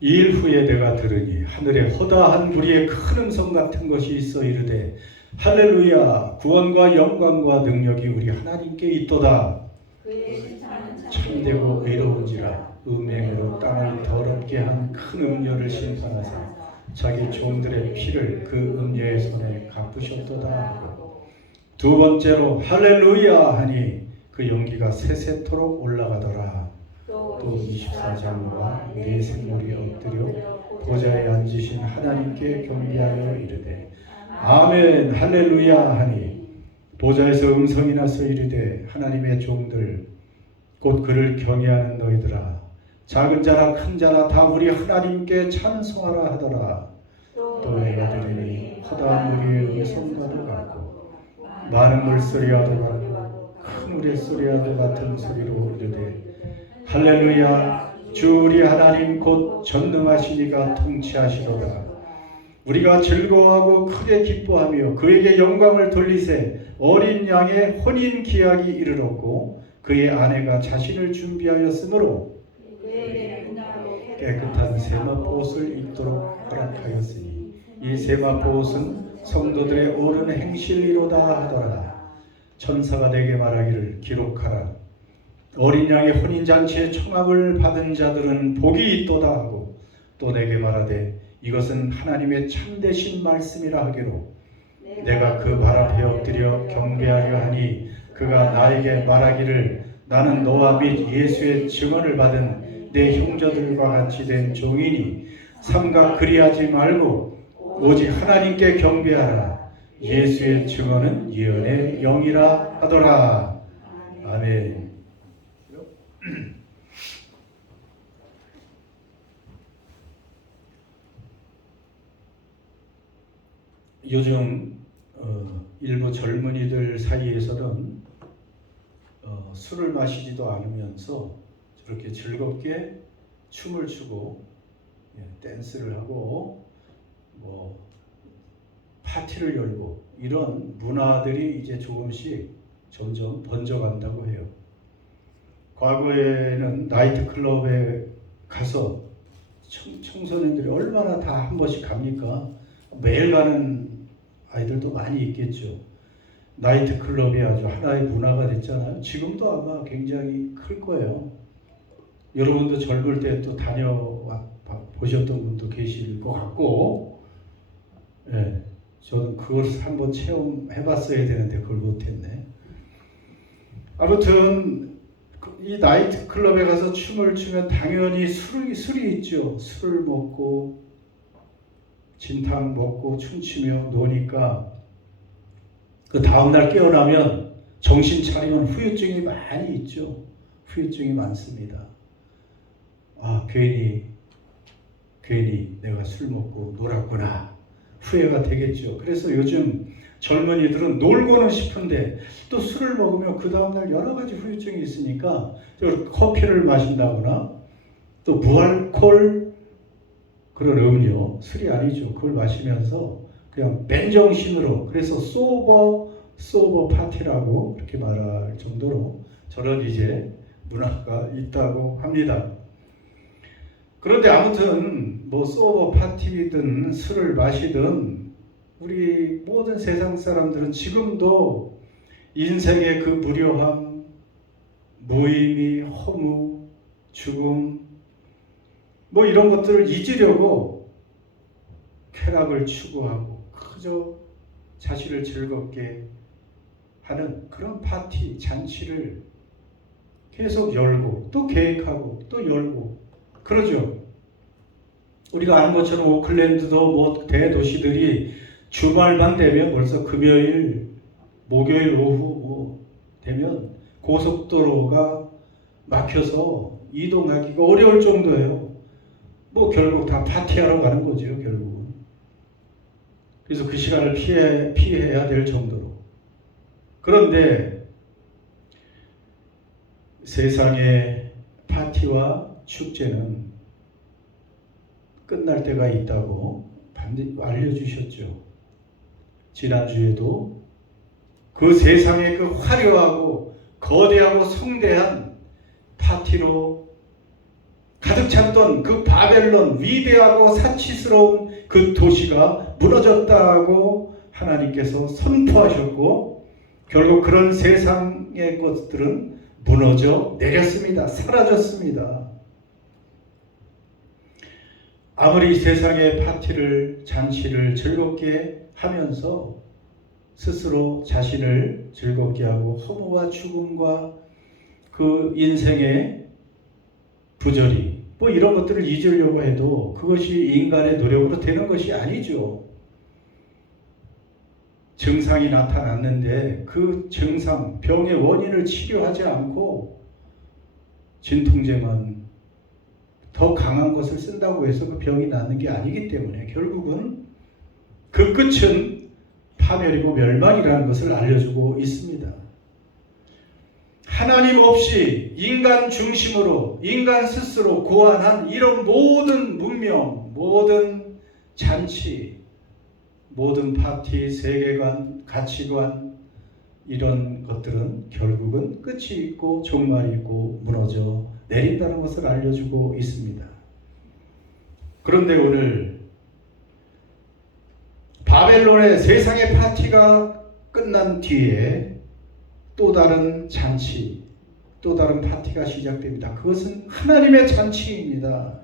이 일 후에 내가 들으니 하늘에 허다한 무리의 큰 음성 같은 것이 있어 이르되 할렐루야 구원과 영광과 능력이 우리 하나님께 있도다. 참되고 의로운지라 음행으로 땅을 더럽게 한 큰 음녀를 심판하사 자기 종들의 피를 그 음녀의 손에 갚으셨도다 하고 두 번째로 할렐루야 하니 그 연기가 세세토록 올라가더라. 또 24장과 네 생물이 엎드려 보좌에 앉으신 하나님께 경배하여 이르되 아멘 할렐루야 하니 보좌에서 음성이 나서 이르되 하나님의 종들 곧 그를 경외하는 너희들아 작은 자나 큰 자나 다 우리 하나님께 찬송하라 하더라. 또 내가 들으니 허다한 무리의 음성과도 같고 많은 물소리와도 같고 큰 우레소리와도 같은 소리로 이르되 할렐루야 주 우리 하나님 곧 전능하시니가 통치하시도다. 우리가 즐거워하고 크게 기뻐하며 그에게 영광을 돌리세. 어린 양의 혼인 기약이 이르렀고 그의 아내가 자신을 준비하였으므로 깨끗한 세마포옷을 입도록 허락하였으니 이 세마포옷은 성도들의 옳은 행실이로다 하더라. 천사가 내게 말하기를 기록하라. 어린 양의 혼인잔치에 청함을 받은 자들은 복이 있도다 하고 또 내게 말하되 이것은 하나님의 참되신 말씀이라 하기로 내가 그 발 앞에 엎드려 경배하려 하니 그가 나에게 말하기를 나는 너와 및 예수의 증언을 받은 내 형제들과 같이 된 종이니 삼가 그리하지 말고 오직 하나님께 경배하라. 예수의 증언은 예언의 영이라 하더라. 아멘. 요즘 일부 젊은이들 사이에서는 술을 마시지도 않으면서 저렇게 즐겁게 춤을 추고 댄스를 하고 뭐 파티를 열고 이런 문화들이 이제 조금씩 점점 번져간다고 해요. 과거에는 나이트클럽에 가서 청소년들이 얼마나 다 한 번씩 갑니까? 매일 가는 아이들도 많이 있겠죠. 나이트클럽이 아주 하나의 문화가 됐잖아요. 지금도 아마 굉장히 클 거예요. 여러분도 젊을 때 또 보셨던 분도 계실 것 같고, 저는 그걸 한번 체험해봤어야 되는데 그걸 못했네. 아무튼 이 나이트클럽에 가서 춤을 추면 당연히 술이 있죠. 술을 먹고 진탕 먹고 춤추며 노니까 그 다음날 깨어나면 정신 차리면 후유증이 많이 있죠. 후유증이 많습니다. 괜히 내가 술 먹고 놀았구나 후회가 되겠죠. 그래서 요즘 젊은이들은 놀고는 싶은데 또 술을 먹으면 그 다음날 여러 가지 후유증이 있으니까 커피를 마신다거나 또 무알콜 그런 음료, 술이 아니죠. 그걸 마시면서 그냥 맨정신으로 그래서 소버 파티라고 그렇게 말할 정도로 저런 이제 문화가 있다고 합니다. 그런데 아무튼 뭐 소버 파티든 술을 마시든 우리 모든 세상 사람들은 지금도 인생의 그 무료함, 무의미, 허무, 죽음 뭐 이런 것들을 잊으려고 쾌락을 추구하고 그저 자신을 즐겁게 하는 그런 파티, 잔치를 계속 열고 또 계획하고 또 열고 그러죠. 우리가 아는 것처럼 오클랜드도 뭐 대도시들이 주말만 되면 벌써 금요일, 목요일 오후 되면 고속도로가 막혀서 이동하기가 어려울 정도예요. 뭐 결국 다 파티하러 가는 거죠, 결국은. 그래서 그 시간을 피해야 될 정도로. 그런데 세상의 파티와 축제는 끝날 때가 있다고 알려주셨죠. 지난주에도 그 세상의 그 화려하고 거대하고 성대한 파티로 가득 찼던 그 바벨론 위대하고 사치스러운 그 도시가 무너졌다고 하나님께서 선포하셨고 결국 그런 세상의 것들은 무너져 내렸습니다. 사라졌습니다. 아무리 세상의 파티를 잔치를 즐겁게 하면서 스스로 자신을 즐겁게 하고 허무와 죽음과 그 인생의 부조리 뭐 이런 것들을 잊으려고 해도 그것이 인간의 노력으로 되는 것이 아니죠. 증상이 나타났는데 그 증상, 병의 원인을 치료하지 않고 진통제만 더 강한 것을 쓴다고 해서 그 병이 낫는 게 아니기 때문에 결국은 그 끝은 파멸이고 멸망이라는 것을 알려주고 있습니다. 하나님 없이 인간 중심으로 인간 스스로 고안한 이런 모든 문명, 모든 잔치, 모든 파티, 세계관, 가치관 이런 것들은 결국은 끝이 있고 종말이 있고 무너져 내린다는 것을 알려주고 있습니다. 그런데 오늘 바벨론의 세상의 파티가 끝난 뒤에 또 다른 잔치, 또 다른 파티가 시작됩니다. 그것은 하나님의 잔치입니다.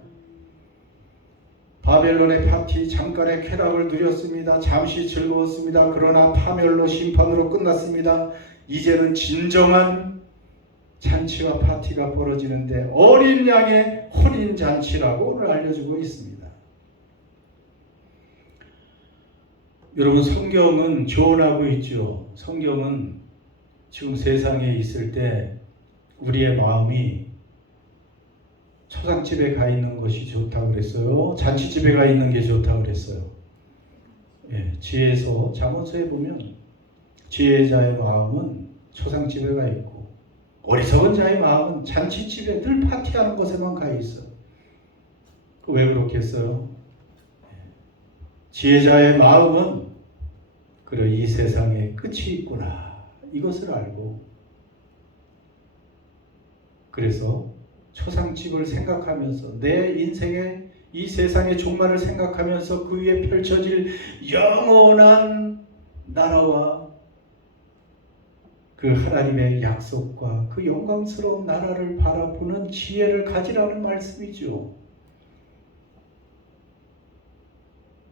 바벨론의 파티 잠깐의 쾌락을 누렸습니다. 잠시 즐거웠습니다. 그러나 파멸로 심판으로 끝났습니다. 이제는 진정한 잔치와 파티가 벌어지는데 어린 양의 혼인잔치라고 오늘 알려주고 있습니다. 여러분 성경은 조언하고 있죠. 성경은 지금 세상에 있을 때 우리의 마음이 초상집에 가 있는 것이 좋다고 그랬어요. 잔치집에 가 있는 게 좋다고 그랬어요. 예, 지혜서 잠언서에 보면 지혜자의 마음은 초상집에 가 있고 어리석은 자의 마음은 잔치집에 늘 파티하는 곳에만 가 있어. 왜 그렇겠어요? 지혜자의 마음은 그래 이 세상에 끝이 있구나 이것을 알고 그래서 초상집을 생각하면서 내 인생의 이 세상의 종말을 생각하면서 그 위에 펼쳐질 영원한 나라와 그 하나님의 약속과 그 영광스러운 나라를 바라보는 지혜를 가지라는 말씀이죠.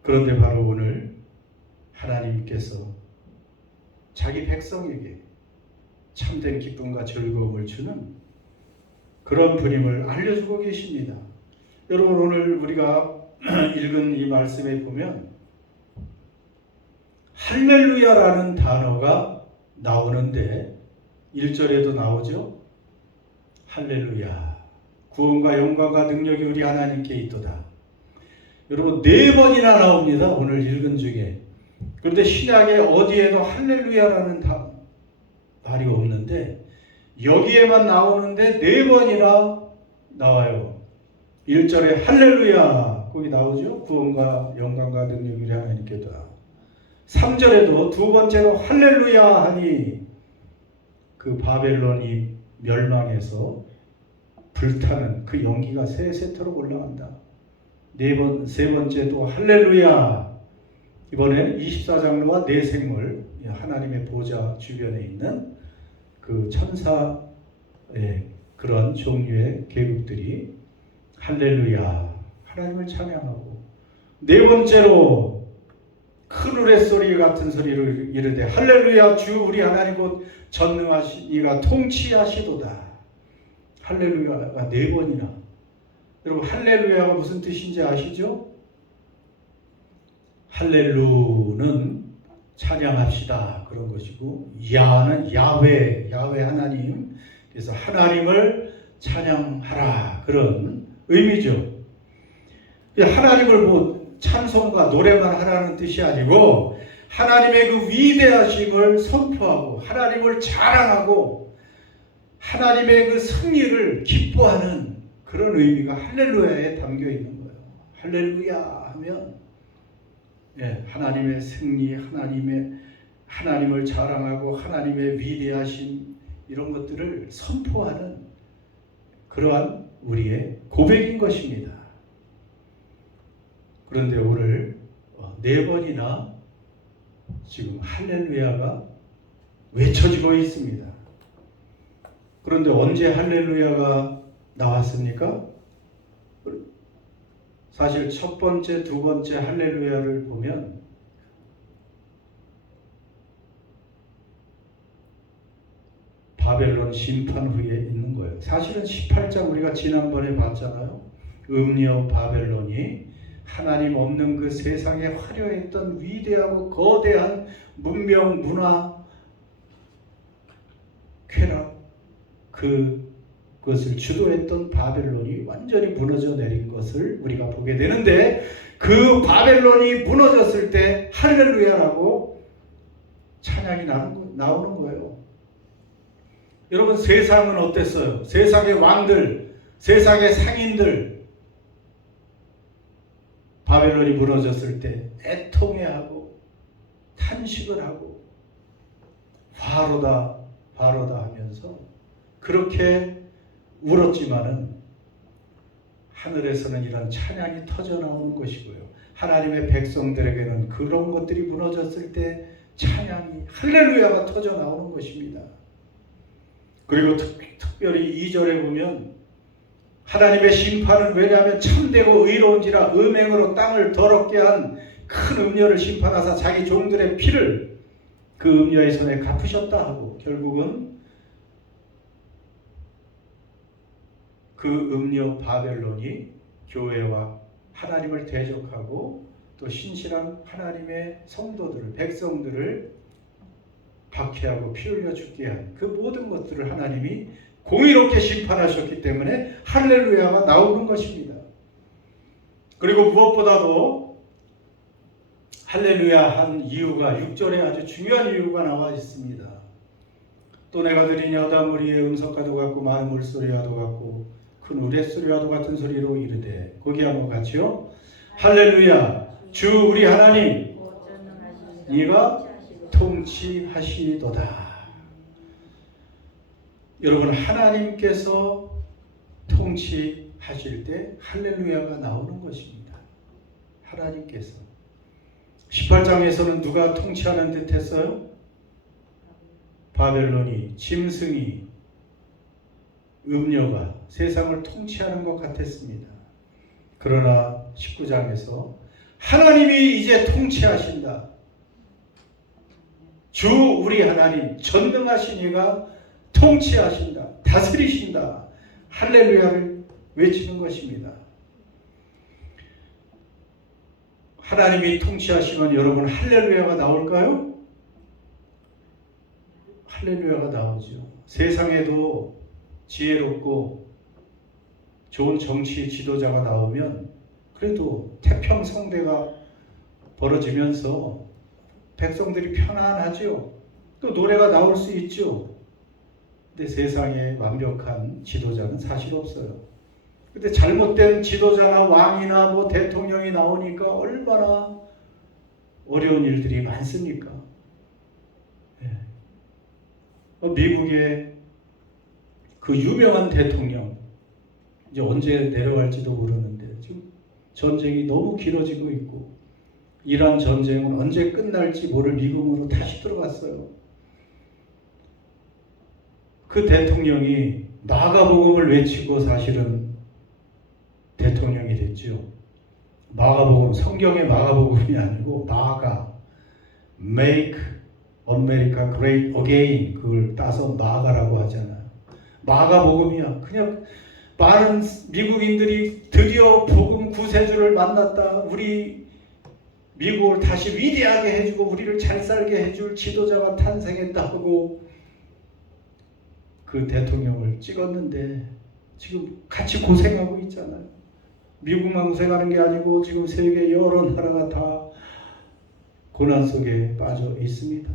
그런데 바로 오늘 하나님께서 자기 백성에게 참된 기쁨과 즐거움을 주는 그런 분임을 알려주고 계십니다. 여러분 오늘 우리가 읽은 이 말씀에 보면 할렐루야라는 단어가 나오는데 1절에도 나오죠. 할렐루야 구원과 영광과 능력이 우리 하나님께 있도다. 여러분 4번이나 나옵니다. 오늘 읽은 중에. 그런데 신약에 어디에도 할렐루야라는 말이 없는데 여기에만 나오는데 4번이나 나와요. 1절에 할렐루야 거기 나오죠. 구원과 영광과 능력이 우리 하나님께 있도다. 3절에도 두 번째로 할렐루야 하니 그 바벨론이 멸망해서 불타는 그 연기가 세세토록 올라간다. 세 번째도 할렐루야. 이번엔 24장로와 네 생물 하나님의 보좌 주변에 있는 그 천사의 그런 종류의 계급들이 할렐루야 하나님을 찬양하고 네 번째로 큰 우레소리 같은 소리를 이르되 할렐루야 주 우리 하나님 곧 전능하시니가 통치하시도다. 할렐루야가 4번이나. 여러분 할렐루야가 무슨 뜻인지 아시죠? 할렐루는 찬양합시다 그런 것이고 야는 야훼 하나님 그래서 하나님을 찬양하라 그런 의미죠. 하나님을 뭐 찬송과 노래만 하라는 뜻이 아니고 하나님의 그 위대하심을 선포하고 하나님을 자랑하고 하나님의 그 승리를 기뻐하는 그런 의미가 할렐루야에 담겨 있는 거예요. 할렐루야 하면 하나님의 승리, 하나님을 자랑하고 하나님의 위대하심 이런 것들을 선포하는 그러한 우리의 고백인 것입니다. 그런데 오늘 4번이나 지금 할렐루야가 외쳐지고 있습니다. 그런데 언제 할렐루야가 나왔습니까? 사실 첫 번째, 두 번째 할렐루야를 보면 바벨론 심판 후에 있는 거예요. 사실은 18장 우리가 지난번에 봤잖아요. 음녀 바벨론이 하나님 없는 그 세상에 화려했던 위대하고 거대한 문명, 문화, 쾌락, 그것을 주도했던 바벨론이 완전히 무너져 내린 것을 우리가 보게 되는데, 그 바벨론이 무너졌을 때 할렐루야라고 찬양이 나오는 거예요. 여러분, 세상은 어땠어요? 세상의 왕들, 세상의 상인들, 바벨론이 무너졌을 때 애통해하고 탄식을 하고 바로다 하면서 그렇게 울었지만은 하늘에서는 이런 찬양이 터져 나오는 것이고요. 하나님의 백성들에게는 그런 것들이 무너졌을 때 찬양이, 할렐루야가 터져 나오는 것입니다. 그리고 특별히 2절에 보면 하나님의 심판은 왜냐하면 참되고 의로운지라 음행으로 땅을 더럽게 한 큰 음녀를 심판하사 자기 종들의 피를 그 음녀의 손에 갚으셨다 하고, 결국은 그 음녀 바벨론이 교회와 하나님을 대적하고 또 신실한 하나님의 성도들을, 백성들을 박해하고 피 흘려 죽게 한 그 모든 것들을 하나님이 공의롭게 심판하셨기 때문에 할렐루야가 나오는 것입니다. 그리고 무엇보다도 할렐루야 한 이유가 6절에 아주 중요한 이유가 나와 있습니다. 또 내가 들으니 여다 무리의 음성과도 같고 많은 물소리와도 같고 큰 우레소리와도 같은 소리로 이르되, 거기 한번 같이요. 할렐루야, 주 우리 하나님 네가 통치하시도다. 여러분, 하나님께서 통치하실 때 할렐루야가 나오는 것입니다. 하나님께서. 18장에서는 누가 통치하는 듯 했어요? 바벨론이, 짐승이, 음녀가 세상을 통치하는 것 같았습니다. 그러나 19장에서 하나님이 이제 통치하신다. 주 우리 하나님 전능하신 이가 통치하신다, 다스리신다, 할렐루야를 외치는 것입니다. 하나님이 통치하시면 여러분 할렐루야가 나올까요? 할렐루야가 나오죠. 세상에도 지혜롭고 좋은 정치 지도자가 나오면 그래도 태평성대가 벌어지면서 백성들이 편안하죠. 또 노래가 나올 수 있죠. 근데 세상에 완벽한 지도자는 사실 없어요. 근데 잘못된 지도자나 왕이나 뭐 대통령이 나오니까 얼마나 어려운 일들이 많습니까? 미국의 그 유명한 대통령, 이제 언제 내려갈지도 모르는데 지금 전쟁이 너무 길어지고 있고, 이란 전쟁은 언제 끝날지 모를 미국으로 다시 들어갔어요. 그 대통령이 마가복음을 외치고 사실은 대통령이 됐죠. 마가복음, 성경의 마가복음이 아니고 마가, Make America Great Again, 그걸 따서 마가라고 하잖아요. 마가복음이야. 그냥 많은 미국인들이 드디어 복음 구세주를 만났다, 우리 미국을 다시 위대하게 해주고 우리를 잘 살게 해줄 지도자가 탄생했다 하고 그 대통령을 찍었는데 지금 같이 고생하고 있잖아요. 미국만 고생하는 게 아니고 지금 세계 여러 나라가 다 고난 속에 빠져 있습니다.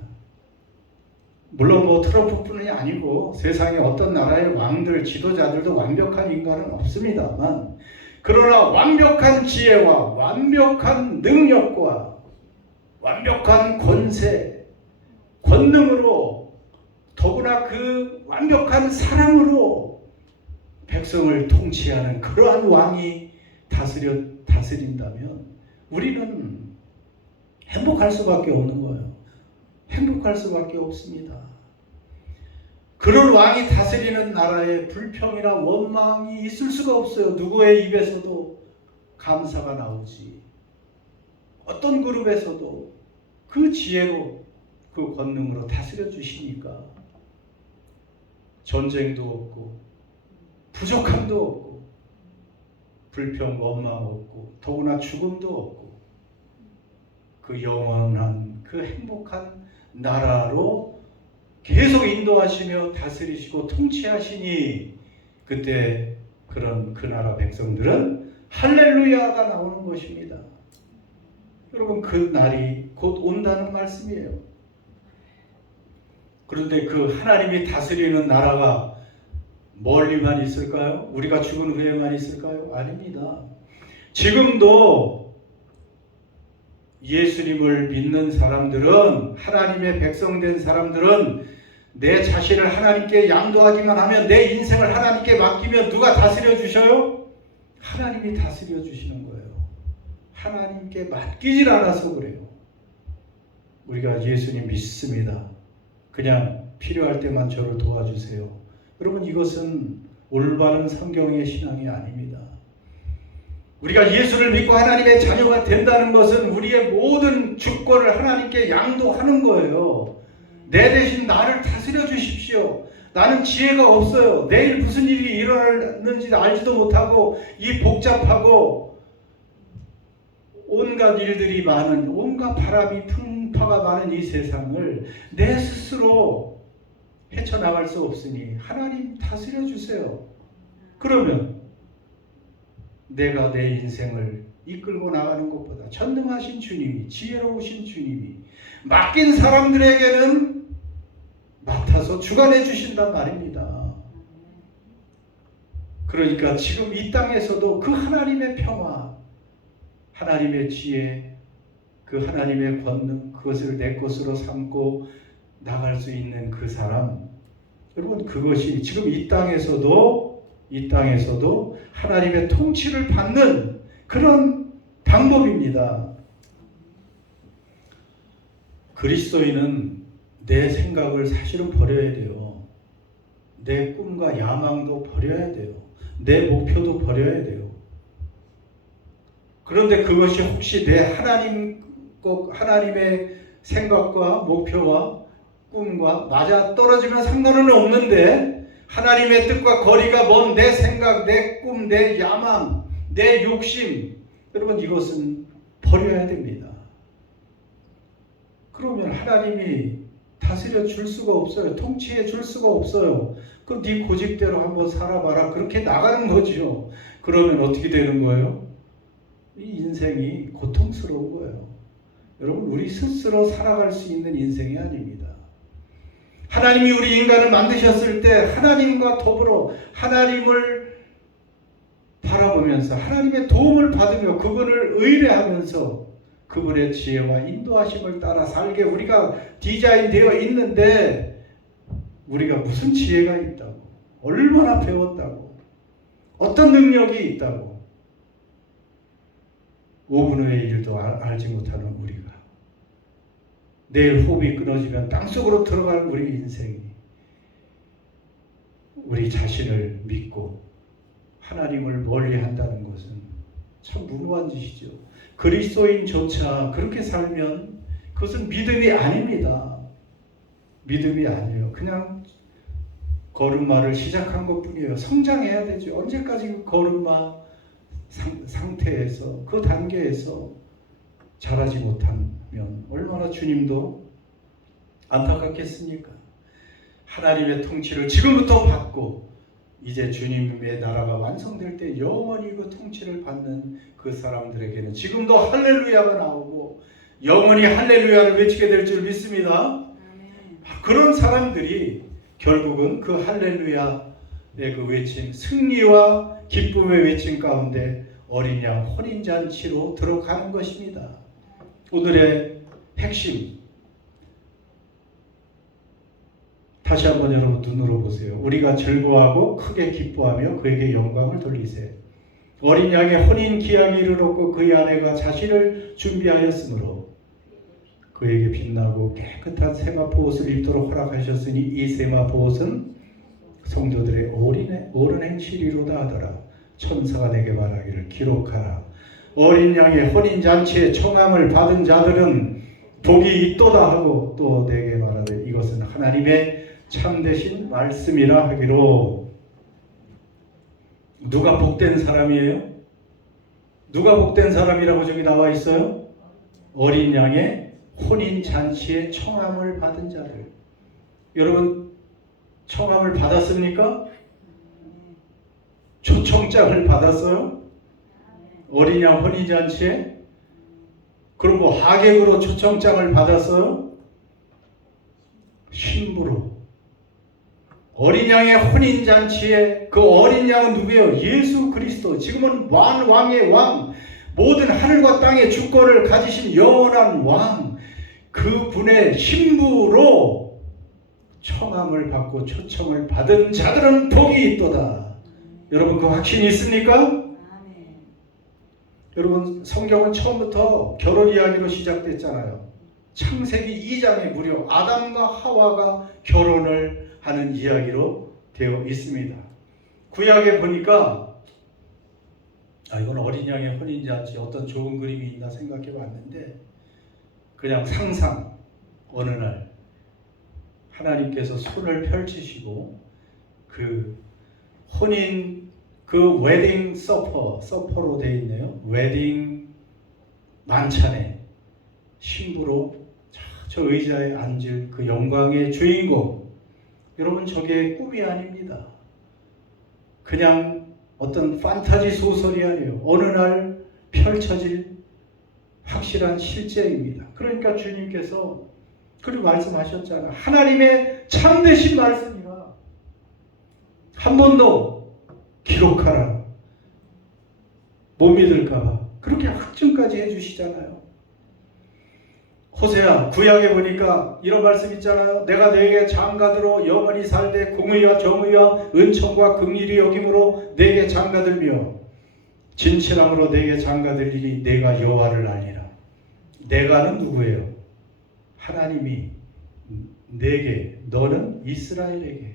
물론 뭐 트럼프뿐이 아니고 세상의 어떤 나라의 왕들, 지도자들도 완벽한 인간은 없습니다만, 그러나 완벽한 지혜와 완벽한 능력과 완벽한 권세, 권능으로, 더구나 그 완벽한 사랑으로 백성을 통치하는 그러한 왕이 다스린다면 우리는 행복할 수밖에 없는 거예요. 행복할 수밖에 없습니다. 그런 왕이 다스리는 나라에 불평이나 원망이 있을 수가 없어요. 누구의 입에서도 감사가 나오지. 어떤 그룹에서도 그 지혜로 그 권능으로 다스려 주시니까 전쟁도 없고 부족함도 없고 불평 원망 없고 더구나 죽음도 없고 그 영원한 그 행복한 나라로 계속 인도하시며 다스리시고 통치하시니 그때 그 나라 백성들은 할렐루야가 나오는 것입니다. 여러분 그 날이 곧 온다는 말씀이에요. 그런데 그 하나님이 다스리는 나라가 멀리만 있을까요? 우리가 죽은 후에만 있을까요? 아닙니다. 지금도 예수님을 믿는 사람들은, 하나님의 백성된 사람들은 내 자신을 하나님께 양도하기만 하면, 내 인생을 하나님께 맡기면 누가 다스려 주셔요? 하나님이 다스려 주시는 거예요. 하나님께 맡기질 않아서 그래요. 우리가 예수님 믿습니다. 그냥 필요할 때만 저를 도와주세요. 여러분 이것은 올바른 성경의 신앙이 아닙니다. 우리가 예수를 믿고 하나님의 자녀가 된다는 것은 우리의 모든 주권을 하나님께 양도하는 거예요. 내 대신 나를 다스려 주십시오. 나는 지혜가 없어요. 내일 무슨 일이 일어났는지 알지도 못하고 이 복잡하고 온갖 일들이 많은, 온갖 바람이 풍파가 많은 이 세상을 내 스스로 헤쳐나갈 수 없으니 하나님 다스려 주세요. 그러면 내가 내 인생을 이끌고 나가는 것보다 전능하신 주님이, 지혜로우신 주님이 맡긴 사람들에게는 맡아서 주관해 주신단 말입니다. 그러니까 지금 이 땅에서도 그 하나님의 평화, 하나님의 지혜, 그 하나님의 권능, 그것을 내 것으로 삼고 나갈 수 있는 그 사람, 여러분 그것이 지금 이 땅에서도 하나님의 통치를 받는 그런 방법입니다. 그리스도인은 내 생각을 사실은 버려야 돼요. 내 꿈과 야망도 버려야 돼요. 내 목표도 버려야 돼요. 그런데 그것이 혹시 내 하나님의 생각과 목표와 꿈과 맞아 떨어지면 상관은 없는데, 하나님의 뜻과 거리가 먼 내 생각, 내 꿈, 내 야망, 내 욕심, 여러분 이것은 버려야 됩니다. 그러면 하나님이 다스려 줄 수가 없어요. 통치해 줄 수가 없어요. 그럼 네 고집대로 한번 살아봐라. 그렇게 나가는 거죠. 그러면 어떻게 되는 거예요? 이 인생이 고통스러운 거예요. 여러분 우리 스스로 살아갈 수 있는 인생이 아닙니다. 하나님이 우리 인간을 만드셨을 때 하나님과 더불어 하나님을 바라보면서 하나님의 도움을 받으며 그분을 의뢰하면서 그분의 지혜와 인도하심을 따라 살게 우리가 디자인되어 있는데, 우리가 무슨 지혜가 있다고, 얼마나 배웠다고, 어떤 능력이 있다고 5분 후의 일도 알지 못하는 우리가, 내일 호흡이 끊어지면 땅속으로 들어갈 우리 인생이, 우리 자신을 믿고 하나님을 멀리한다는 것은 참 무모한 짓이죠. 그리스도인조차 그렇게 살면 그것은 믿음이 아닙니다. 믿음이 아니에요. 그냥 걸음마를 시작한 것뿐이에요. 성장해야 되죠. 언제까지 그 걸음마 상태에서, 그 단계에서 자라지 못하면 얼마나 주님도 안타깝겠습니까? 하나님의 통치를 지금부터 받고 이제 주님의 나라가 완성될 때 영원히 그 통치를 받는 그 사람들에게는 지금도 할렐루야가 나오고 영원히 할렐루야를 외치게 될 줄 믿습니다. 그런 사람들이 결국은 그 할렐루야의 그 외침, 승리와 기쁨의 외침 가운데 어린 양 혼인잔치로 들어가는 것입니다. 오늘의 핵심, 다시 한번 여러분 눈으로 보세요. 우리가 즐거워하고 크게 기뻐하며 그에게 영광을 돌리세요. 어린 양의 혼인 기약이 이르렀고 그의 아내가 자신을 준비하였으므로 그에게 빛나고 깨끗한 세마포 옷을 입도록 허락하셨으니 이 세마포 옷은 성도들의 옳은 행실이로다 하더라. 천사가 내게 말하기를 기록하라. 어린 양의 혼인잔치에 청함을 받은 자들은 복이 있도다 하고 또 내게 말하되 이것은 하나님의 참되신 말씀이라 하기로. 누가 복된 사람이에요? 누가 복된 사람이라고 저기 나와 있어요? 어린 양의 혼인잔치에 청함을 받은 자들. 여러분 청함을 받았습니까? 초청장을 받았어요? 어린 양 혼인잔치에? 그리고 하객으로 초청장을 받았어요? 신부로. 어린 양의 혼인잔치에 그 어린 양은 누구예요? 예수 그리스도. 지금은 왕의 왕, 모든 하늘과 땅의 주권을 가지신 영원한 왕, 그분의 신부로 청함을 받고 초청을 받은 자들은 복이 있도다. 여러분 그 확신이 있습니까? 여러분 성경은 처음부터 결혼 이야기로 시작됐잖아요. 창세기 2장에 무려 아담과 하와가 결혼을 하는 이야기로 되어 있습니다. 구약에 보니까 이건 어린 양의 혼인잔치 어떤 좋은 그림이 있나 생각해 봤는데 그냥 상상. 어느 날 하나님께서 손을 펼치시고 그 혼인 그 웨딩 서퍼로 되어 있네요. 웨딩 만찬에 신부로 저 의자에 앉을 그 영광의 주인공. 여러분 저게 꿈이 아닙니다. 그냥 어떤 판타지 소설이 아니에요. 어느 날 펼쳐질 확실한 실제입니다. 그러니까 주님께서 그리고 말씀하셨잖아요. 하나님의 참되신 말씀이라 한 번 더 기록하라. 못 믿을까봐 그렇게 확증까지 해주시잖아요. 호세아 구약에 보니까 이런 말씀 있잖아요. 내가 너에게 장가들어 영원히 살되 공의와 정의와 은총과 긍휼이 여김으로 내게 장가들며 진실함으로 내게 장가들리니 내가 여호와를 알리라. 내가는 누구예요? 하나님이 내게, 너는 이스라엘에게.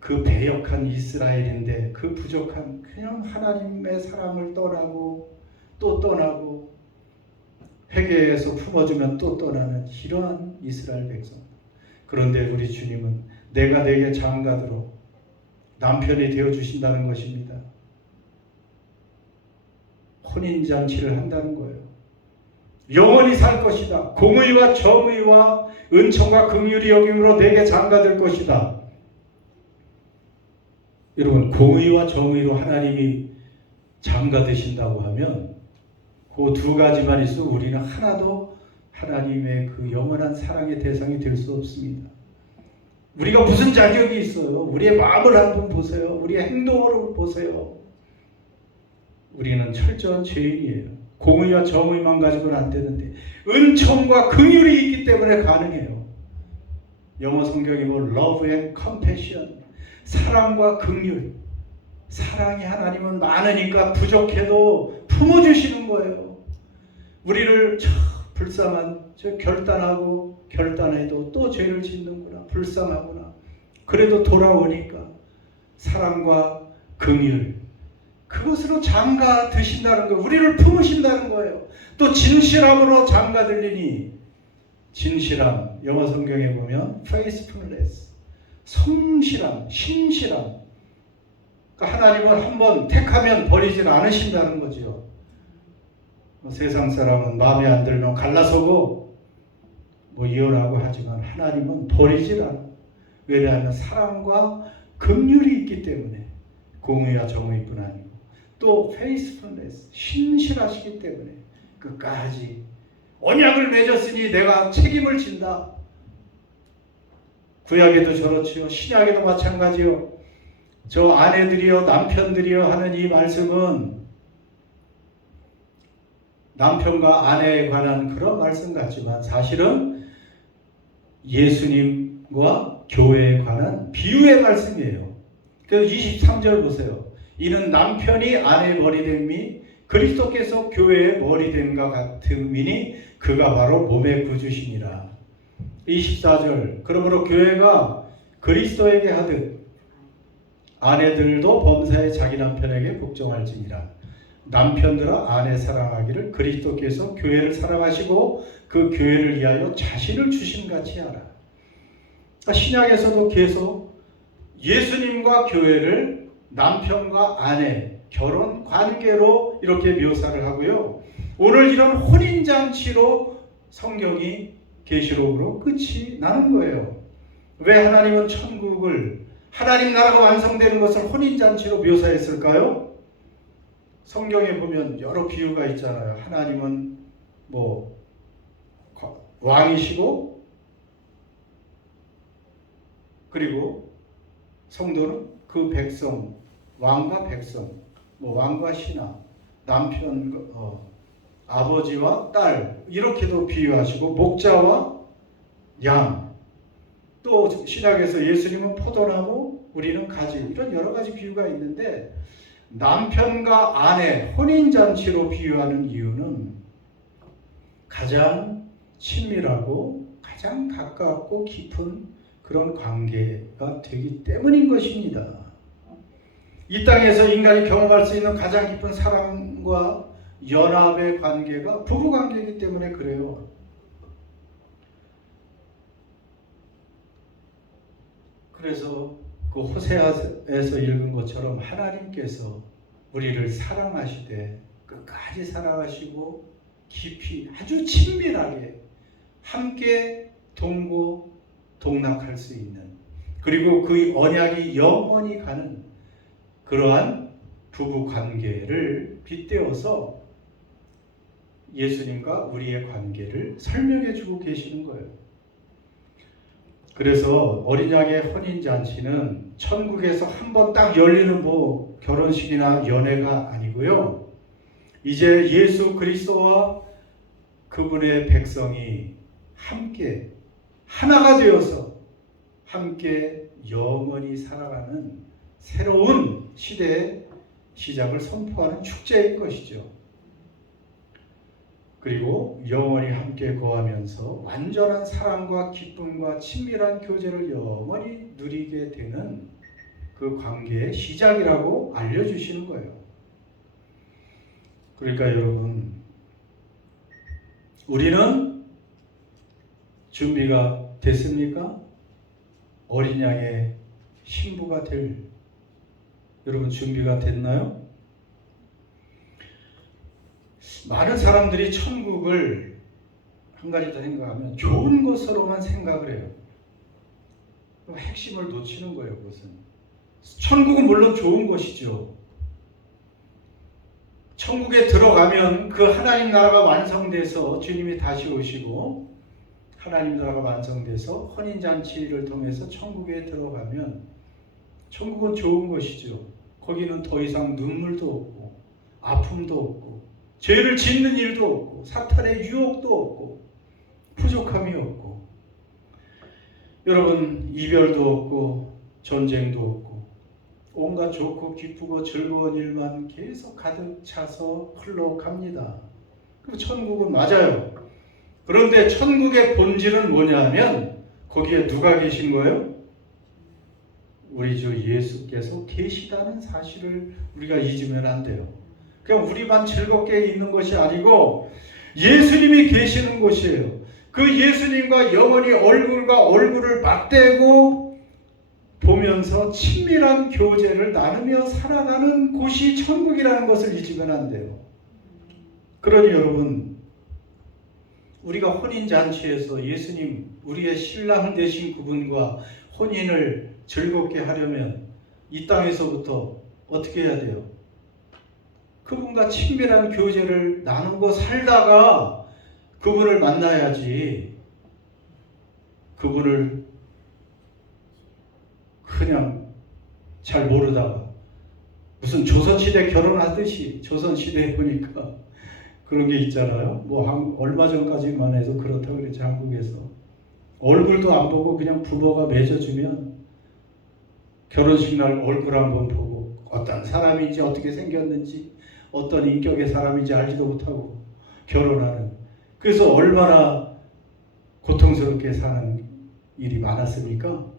그 배역한 이스라엘인데 그 부족한 그냥 하나님의 사랑을 떠나고 또 떠나고 회개에서 품어주면 또 떠나는 이러한 이스라엘 백성. 그런데 우리 주님은 내가 내게 장가들어 남편이 되어주신다는 것입니다. 혼인잔치를 한다는 거예요. 영원히 살 것이다. 공의와 정의와 은총과 긍휼이 여김으로 내게 장가들 것이다. 여러분 공의와 정의로 하나님이 장가되신다고 하면 그 두 가지만 있어 우리는 하나도 하나님의 그 영원한 사랑의 대상이 될 수 없습니다. 우리가 무슨 자격이 있어요? 우리의 마음을 한번 보세요. 우리의 행동을 보세요. 우리는 철저한 죄인이에요. 공의와 정의만 가지고는 안 되는데 은총과 긍휼이 있기 때문에 가능해요. 영어 성경이 뭐 love and compassion, 사랑과 긍휼. 사랑이 하나님은 많으니까 부족해도 품어주시는 거예요. 우리를 불쌍한 결단해도 또 죄를 짓는구나, 불쌍하구나. 그래도 돌아오니까 사랑과 긍휼, 그것으로 장가 드신다는 거예요. 우리를 품으신다는 거예요. 또 진실함으로 장가 들리니, 진실함, 영어 성경에 보면 faithfulness, 성실함, 신실함. 그러니까 하나님은 한번 택하면 버리질 않으신다는 거죠. 세상 사람은 마음에 안 들면 갈라서고 이혼하고 하지만 하나님은 버리질 않아. 왜냐하면 사랑과 긍휼이 있기 때문에. 공의와 정의뿐 아니고 또 faithfulness, 신실하시기 때문에 끝까지 언약을 맺었으니 내가 책임을 진다. 구약에도 저렇지요. 신약에도 마찬가지요. 저 아내들이여 남편들이여 하는 이 말씀은 남편과 아내에 관한 그런 말씀 같지만 사실은 예수님과 교회에 관한 비유의 말씀이에요. 그 23절 보세요. 이는 남편이 아내의 머리됨이 그리스도께서 교회의 머리됨과 같음이니 그가 바로 몸의 구주시니라. 24절 그러므로 교회가 그리스도에게 하듯 아내들도 범사에 자기 남편에게 복종할지니라. 남편들아 아내 사랑하기를 그리스도께서 교회를 사랑하시고 그 교회를 위하여 자신을 주심같이 하라. 신약에서도 계속 예수님과 교회를 남편과 아내 결혼 관계로 이렇게 묘사를 하고요. 오늘 이런 혼인잔치로 성경이 계시록으로 끝이 나는 거예요. 왜 하나님은 천국을 하나님 나라가 완성되는 것을 혼인잔치로 묘사했을까요? 성경에 보면 여러 비유가 있잖아요. 하나님은 왕이시고 그리고 성도는 그 백성, 왕과 백성, 왕과 신하, 남편, 아버지와 딸 이렇게도 비유하시고 목자와 양, 또 신약에서 예수님은 포도나무, 우리는 가지, 이런 여러 가지 비유가 있는데 남편과 아내 혼인잔치로 비유하는 이유는 가장 친밀하고 가장 가깝고 깊은 그런 관계가 되기 때문인 것입니다. 이 땅에서 인간이 경험할 수 있는 가장 깊은 사랑과 연합의 관계가 부부관계이기 때문에 그래요. 그래서 그 호세아에서 읽은 것처럼 하나님께서 우리를 사랑하시되 끝까지 사랑하시고 깊이 아주 친밀하게 함께 동고동락할 수 있는, 그리고 그 언약이 영원히 가는 그러한 부부 관계를 빗대어서 예수님과 우리의 관계를 설명해 주고 계시는 거예요. 그래서 어린 양의 혼인잔치는 천국에서 한 번 딱 열리는 결혼식이나 연회가 아니고요. 이제 예수 그리스도와 그분의 백성이 함께 하나가 되어서 함께 영원히 살아가는 새로운 시대의 시작을 선포하는 축제인 것이죠. 그리고 영원히 함께 거하면서 완전한 사랑과 기쁨과 친밀한 교제를 영원히 누리게 되는 그 관계의 시작이라고 알려주시는 거예요. 그러니까 여러분, 우리는 준비가 됐습니까? 어린 양의 신부가 될 여러분 준비가 됐나요? 많은 사람들이 천국을 한 가지 더 생각하면 좋은 것으로만 생각을 해요. 핵심을 놓치는 거예요. 그것은 천국은 물론 좋은 것이죠. 천국에 들어가면 그 하나님 나라가 완성돼서 주님이 다시 오시고 하나님 나라가 완성돼서 혼인잔치를 통해서 천국에 들어가면 천국은 좋은 것이죠. 거기는 더 이상 눈물도 없고 아픔도 없고 죄를 짓는 일도 없고 사탄의 유혹도 없고 부족함이 없고 여러분 이별도 없고 전쟁도 없고 온갖 좋고 기쁘고 즐거운 일만 계속 가득 차서 흘러갑니다. 그럼 천국은 맞아요. 그런데 천국의 본질은 뭐냐 하면 거기에 누가 계신 거예요? 우리 주 예수께서 계시다는 사실을 우리가 잊으면 안 돼요. 그냥 우리만 즐겁게 있는 것이 아니고 예수님이 계시는 곳이에요. 그 예수님과 영원히 얼굴과 얼굴을 맞대고 보면서 친밀한 교제를 나누며 살아가는 곳이 천국이라는 것을 잊으면 안 돼요. 그러니 여러분, 우리가 혼인잔치에서 예수님, 우리의 신랑 되신 그분과 혼인을 즐겁게 하려면 이 땅에서부터 어떻게 해야 돼요? 그분과 친밀한 교제를 나누고 살다가 그분을 만나야지. 그분을 그냥 잘 모르다가 무슨 조선시대 결혼하듯이, 조선시대에 보니까 그런 게 있잖아요. 얼마 전까지만 해도 그렇다고 그랬지, 한국에서. 얼굴도 안 보고 그냥 부모가 맺어주면 결혼식 날 얼굴 한번 보고 어떤 사람인지 어떻게 생겼는지 어떤 인격의 사람인지 알지도 못하고 결혼하는, 그래서 얼마나 고통스럽게 사는 일이 많았습니까?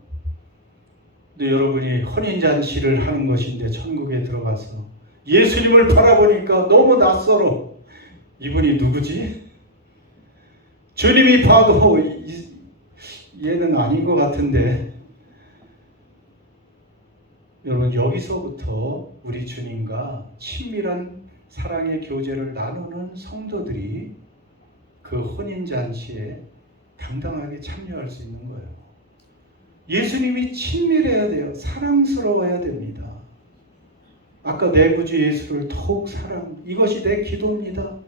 근데 여러분이 혼인잔치를 하는 것인데 천국에 들어가서 예수님을 바라보니까 너무 낯설어. 이분이 누구지? 주님이 봐도 얘는 아닌 것 같은데. 여러분, 여기서부터 우리 주님과 친밀한 사랑의 교제를 나누는 성도들이 그 혼인잔치에 당당하게 참여할 수 있는 거예요. 예수님이 친밀해야 돼요. 사랑스러워야 됩니다. 아까 내 구주 예수를 더욱 사랑, 이것이 내 기도입니다.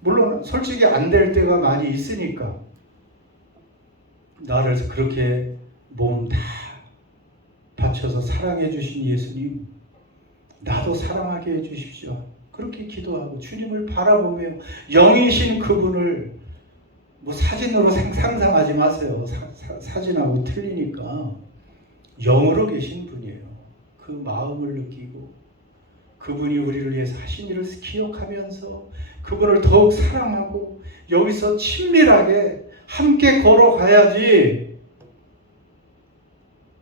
물론 솔직히 안 될 때가 많이 있으니까 나를 그렇게 몸 다 바쳐서 사랑해 주신 예수님, 나도 사랑하게 해 주십시오. 그렇게 기도하고 주님을 바라보며 영이신 그분을 뭐 사진으로 상상하지 마세요. 사진하고 틀리니까 영으로 계신 분이에요. 그 마음을 느끼고 그분이 우리를 위해서 하신 일을 기억하면서 그분을 더욱 사랑하고 여기서 친밀하게 함께 걸어가야지.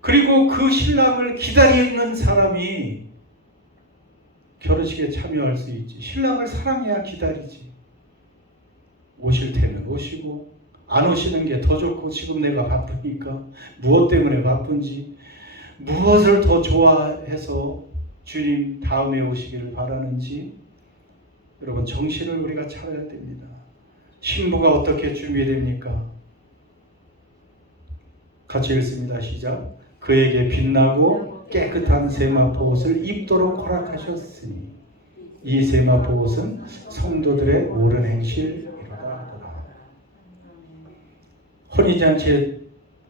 그리고 그 신랑을 기다리는 사람이 결혼식에 참여할 수 있지. 신랑을 사랑해야 기다리지. 오실 때는 오시고 안 오시는 게 더 좋고, 지금 내가 바쁘니까 무엇 때문에 바쁜지, 무엇을 더 좋아해서 주님 다음에 오시기를 바라는지 여러분 정신을 우리가 차려야 됩니다. 신부가 어떻게 준비됩니까? 같이 읽습니다. 시작. 그에게 빛나고 깨끗한 세마포 옷을 입도록 허락하셨으니 이 세마포 옷은 성도들의 옳은 행실이로다. 혼인잔치에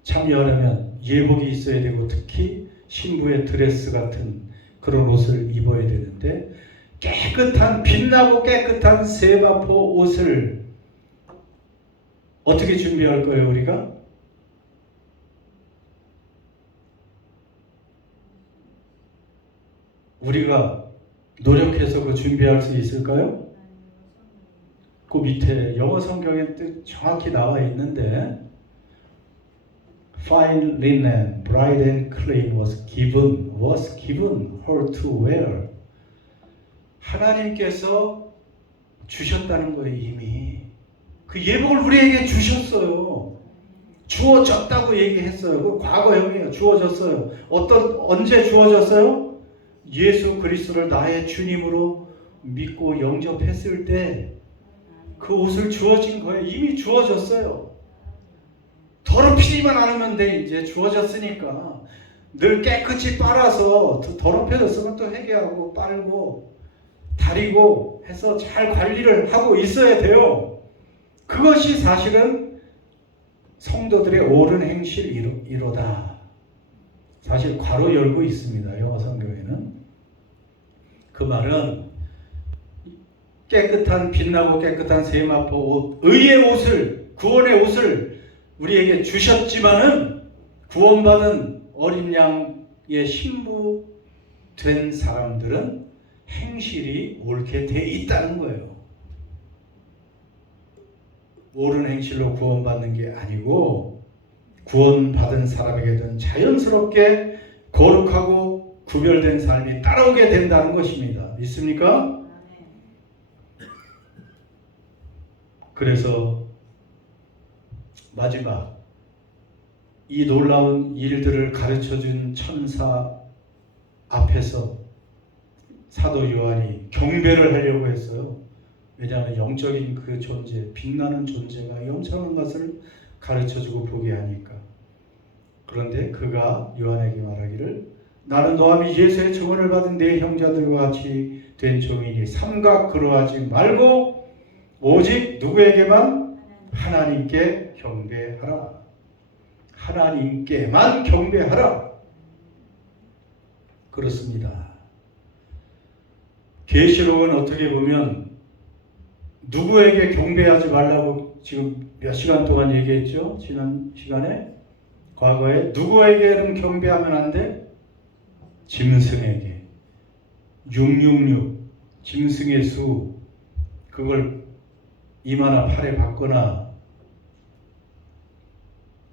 참여하려면 예복이 있어야 되고 특히 신부의 드레스 같은 그런 옷을 입어야 되는데, 깨끗한 빛나고 깨끗한 세마포 옷을 어떻게 준비할 거예요? 우리가 노력해서 그 준비할 수 있을까요? 그 밑에 영어 성경에 정확히 나와 있는데 Fine linen, bright and clean was given her to wear. 하나님께서 주셨다는 거예요. 이미 그 예복을 우리에게 주셨어요. 주어졌다고 얘기했어요. 그 과거형이에요. 주어졌어요. 언제 주어졌어요? 예수 그리스도를 나의 주님으로 믿고 영접했을 때 그 옷을 주어진 거예요. 이미 주어졌어요. 더럽히지만 않으면 돼. 이제 주어졌으니까 늘 깨끗이 빨아서, 더럽혀졌으면 또 회개하고 빨고 다리고 해서 잘 관리를 하고 있어야 돼요. 그것이 사실은 성도들의 옳은 행실이로다. 사실 괄호 열고 있습니다. 영어 성경에는. 그 말은 깨끗한 빛나고 깨끗한 세마포 옷, 의의 옷을, 구원의 옷을 우리에게 주셨지만은 구원받은 어린 양의 신부 된 사람들은 행실이 옳게 돼 있다는 거예요. 옳은 행실로 구원받는 게 아니고 구원받은 사람에게는 자연스럽게 거룩하고 구별된 삶이 따라오게 된다는 것입니다. 믿습니까? 그래서 마지막 이 놀라운 일들을 가르쳐준 천사 앞에서 사도 요한이 경배를 하려고 했어요. 왜냐하면 영적인 그 존재, 빛나는 존재가 영창한 것을 가르쳐주고 보게 하니까. 그런데 그가 요한에게 말하기를, 나는 너와 예수의 증언을 받은 내 형제들과 같이 된 종이니 삼가 그러하지 말고 오직 누구에게만? 하나님께 경배하라. 하나님께만 경배하라. 그렇습니다. 계시록은 어떻게 보면 누구에게 경배하지 말라고 지금 몇 시간 동안 얘기했죠? 지난 시간에 과거에 누구에게 경배하면 안 돼? 짐승에게. 666 짐승의 수 그걸 이마나 팔에 받거나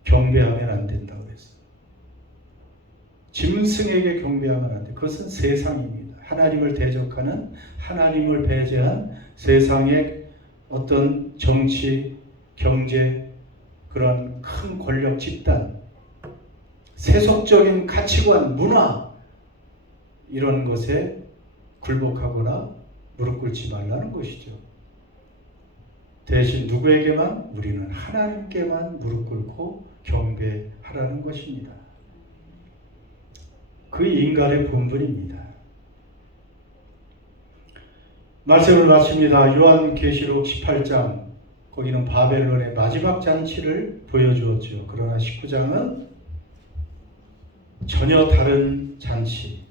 경배하면 안 된다고 했어요. 짐승에게 경배하면 안 돼. 그것은 세상입니다. 하나님을 대적하는, 하나님을 배제한 세상의 어떤 정치, 경제, 그런 큰 권력 집단, 세속적인 가치관, 문화 이런 것에 굴복하거나 무릎 꿇지 말라는 것이죠. 대신 누구에게만? 우리는 하나님께만 무릎 꿇고 경배하라는 것입니다. 그 인간의 본분입니다. 말씀을 마칩니다. 요한계시록 18장 거기는 바벨론의 마지막 잔치를 보여주었죠. 그러나 19장은 전혀 다른 잔치,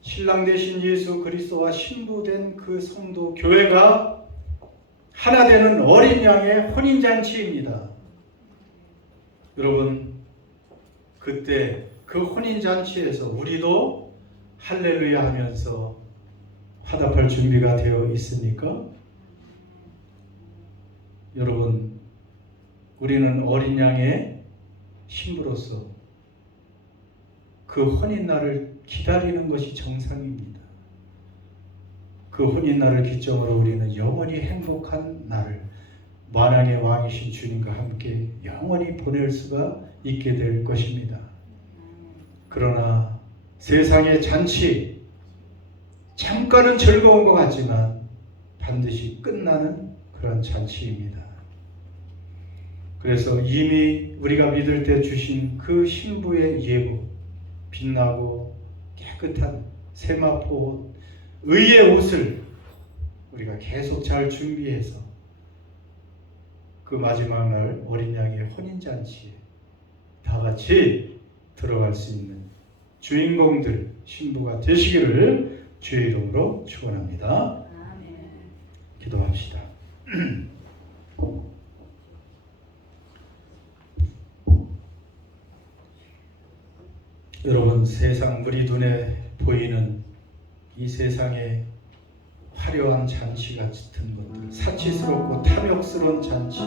신랑 되신 예수 그리스도와 신부된 그 성도 교회가 하나 되는 어린 양의 혼인잔치입니다. 여러분, 그때 그 혼인잔치에서 우리도 할렐루야 하면서 화답할 준비가 되어 있습니까? 여러분, 우리는 어린 양의 신부로서 그 혼인날을 기다리는 것이 정상입니다. 그 혼인날을 기점으로 우리는 영원히 행복한 날을 만왕의 왕이신 주님과 함께 영원히 보낼 수가 있게 될 것입니다. 그러나 세상의 잔치, 잠깐은 즐거운 것 같지만 반드시 끝나는 그런 잔치입니다. 그래서 이미 우리가 믿을 때 주신 그 신부의 예고, 빛나고 깨끗한 세마포 의의 옷을 우리가 계속 잘 준비해서 그 마지막 날 어린 양의 혼인잔치에 다 같이 들어갈 수 있는 주인공들, 신부가 되시기를 주의 이름으로 축원합니다. 기도합시다. 여러분, 세상 우리 눈에 보이는 이 세상의 화려한 잔치 같은 것들, 사치스럽고 탐욕스러운 잔치,